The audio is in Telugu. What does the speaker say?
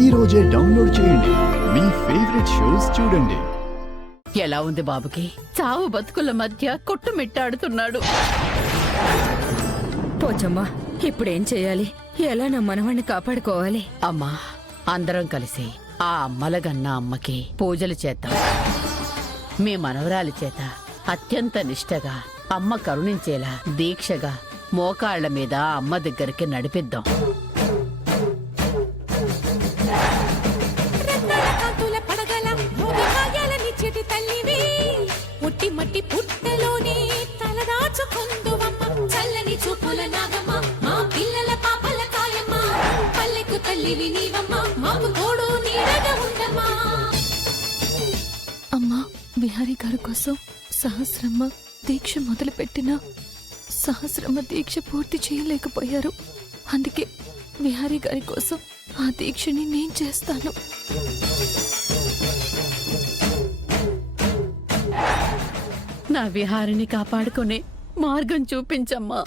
ఈ రోజే డౌన్లోడ్ చేయండి. మీ ఫేవరెట్ షోస్ చూడండి. ఎలా ఉంది బాబుకి? చావు బతుకుల మధ్య కొట్టుమిట్టాడుతున్నాడు. పోచమ్మా, ఇప్పుడేం చెయ్యాలి? ఎలా నా మనవాణ్ణి కాపాడుకోవాలి? అమ్మా, అందరం కలిసి ఆ అమ్మలగన్న అమ్మకి పూజలు చేద్దాం. మీ మనవరాలి చేత అత్యంత నిష్టగా అమ్మ కరుణించేలా దీక్షగా మోకాళ్ల మీద అమ్మ దగ్గరికి నడిపిద్దాం. మట్టి పుట్టలోనే తలదాచుకుందువమ్మ, చల్లని చూపుల నాగమ్మ, మా పిల్లల పాపల కాయమ్మ, పల్లెకు తల్లివి నీవమ్మ, మాకు తోడు నీడగా ఉండమ్మా. అమ్మా, బిహారీ గారి కోసం సహస్రమ్మ దీక్ష మొదలుపెట్టిన సహస్రమ్మ దీక్ష పూర్తి చేయలేకపోయారు. అందుకే బిహారీ గారి కోసం ఆ దీక్షని నేను చేస్తాను. నా విహారిని కాపాడుకునే మార్గం చూపించమ్మా.